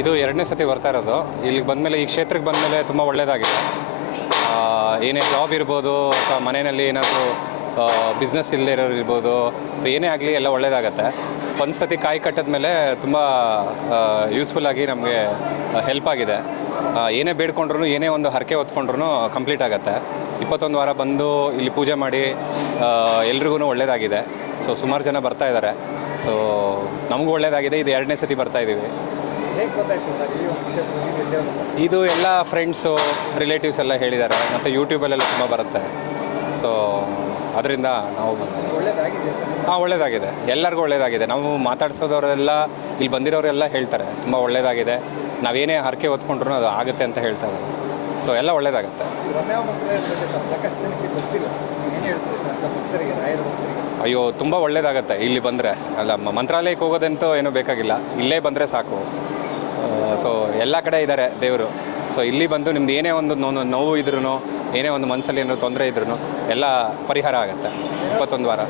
ಇದು ಎರಡನೇ ಸತಿ ಬರ್ತಾ ಇರೋದು. ಇಲ್ಲಿಗೆ ಬಂದಮೇಲೆ ಈ ಕ್ಷೇತ್ರಕ್ಕೆ ಬಂದಮೇಲೆ ತುಂಬ ಒಳ್ಳೆಯದಾಗಿದೆ. ಏನೇ ಜಾಬ್ ಇರ್ಬೋದು ಅಥವಾ ಮನೆಯಲ್ಲಿ ಏನಾದರೂ ಬಿಸ್ನೆಸ್ ಇಲ್ಲದೆ ಇರೋರು ಇರ್ಬೋದು ಅಥವಾ ಏನೇ ಆಗಲಿ ಎಲ್ಲ ಒಳ್ಳೆಯದಾಗತ್ತೆ. ಒಂದು ಸತಿ ಕಾಯಿ ಕಟ್ಟಿದ ಮೇಲೆ ತುಂಬ ಯೂಸ್ಫುಲ್ಲಾಗಿ ನಮಗೆ ಹೆಲ್ಪ್ ಆಗಿದೆ. ಏನೇ ಬೇಡ್ಕೊಂಡ್ರು ಏನೇ ಒಂದು ಹರಕೆ ಹೊತ್ಕೊಂಡ್ರು ಕಂಪ್ಲೀಟ್ ಆಗುತ್ತೆ. 21 ವಾರ ಬಂದು ಇಲ್ಲಿ ಪೂಜೆ ಮಾಡಿ ಎಲ್ರಿಗೂ ಒಳ್ಳೆಯದಾಗಿದೆ. ಸೊ ಸುಮಾರು ಜನ ಬರ್ತಾ ಇದ್ದಾರೆ. ಸೊ ನಮಗೂ ಒಳ್ಳೆಯದಾಗಿದೆ. ಇದು ಎರಡನೇ ಸತಿ ಬರ್ತಾ ಇದ್ದೀವಿ. ಇದು ಎಲ್ಲ ಫ್ರೆಂಡ್ಸು ರಿಲೇಟಿವ್ಸ್ ಎಲ್ಲ ಹೇಳಿದ್ದಾರೆ ಮತ್ತು ಯೂಟ್ಯೂಬಲ್ಲೆಲ್ಲ ತುಂಬ ಬರುತ್ತೆ. ಸೊ ಅದರಿಂದ ನಾವು ಒಳ್ಳೆಯದಾಗಿದೆ. ಎಲ್ಲರಿಗೂ ಒಳ್ಳೆಯದಾಗಿದೆ. ನಾವು ಮಾತಾಡ್ಸೋದವರೆಲ್ಲ ಇಲ್ಲಿ ಬಂದಿರೋರೆಲ್ಲ ಹೇಳ್ತಾರೆ ತುಂಬ ಒಳ್ಳೆಯದಾಗಿದೆ, ನಾವೇನೇ ಹರಕೆ ಹೊತ್ಕೊಂಡ್ರು ಅದು ಆಗುತ್ತೆ ಅಂತ ಹೇಳ್ತಾರೆ. ಸೊ ಎಲ್ಲ ಒಳ್ಳೆಯದಾಗುತ್ತೆ. ಅಯ್ಯೋ ತುಂಬ ಒಳ್ಳೆಯದಾಗತ್ತೆ ಇಲ್ಲಿ ಬಂದರೆ. ಅಲ್ಲ, ಮಂತ್ರಾಲಯಕ್ಕೆ ಹೋಗೋದಂತೂ ಏನೂ ಬೇಕಾಗಿಲ್ಲ, ಇಲ್ಲೇ ಬಂದರೆ ಸಾಕು. ಸೊ ಎಲ್ಲ ಕಡೆ ಇದ್ದಾರೆ ದೇವರು. ಸೊ ಇಲ್ಲಿ ಬಂದು ನಿಮ್ದು ಏನೇ ಒಂದು ನೋವು ಇದ್ರೂ ಏನೇ ಒಂದು ಮನಸ್ಸಲ್ಲಿ ಏನೋ ತೊಂದರೆ ಇದ್ರೂ ಎಲ್ಲ ಪರಿಹಾರ ಆಗುತ್ತೆ. 21 ವಾರ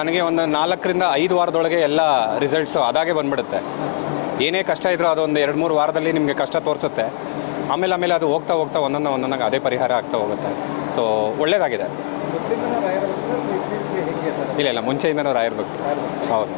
ನನಗೆ ಒಂದು 4ರಿಂದ 5 ವಾರದೊಳಗೆ ಎಲ್ಲ ರಿಸಲ್ಟ್ಸು ಅದಾಗೆ ಬಂದುಬಿಡುತ್ತೆ. ಏನೇ ಕಷ್ಟ ಇದ್ರೂ ಅದೊಂದು 2-3 ವಾರದಲ್ಲಿ ನಿಮಗೆ ಕಷ್ಟ ತೋರಿಸುತ್ತೆ. ಆಮೇಲೆ ಅದು ಹೋಗ್ತಾ ಒಂದೊಂದಾಗಿ ಅದೇ ಪರಿಹಾರ ಆಗ್ತಾ ಹೋಗುತ್ತೆ. ಸೊ ಒಳ್ಳೆಯದಾಗಿದೆ. ಇಲ್ಲ ಮುಂಚೆಯಿಂದನೂ ರಾಯರ್ ಭಕ್ತರು. ಹೌದು.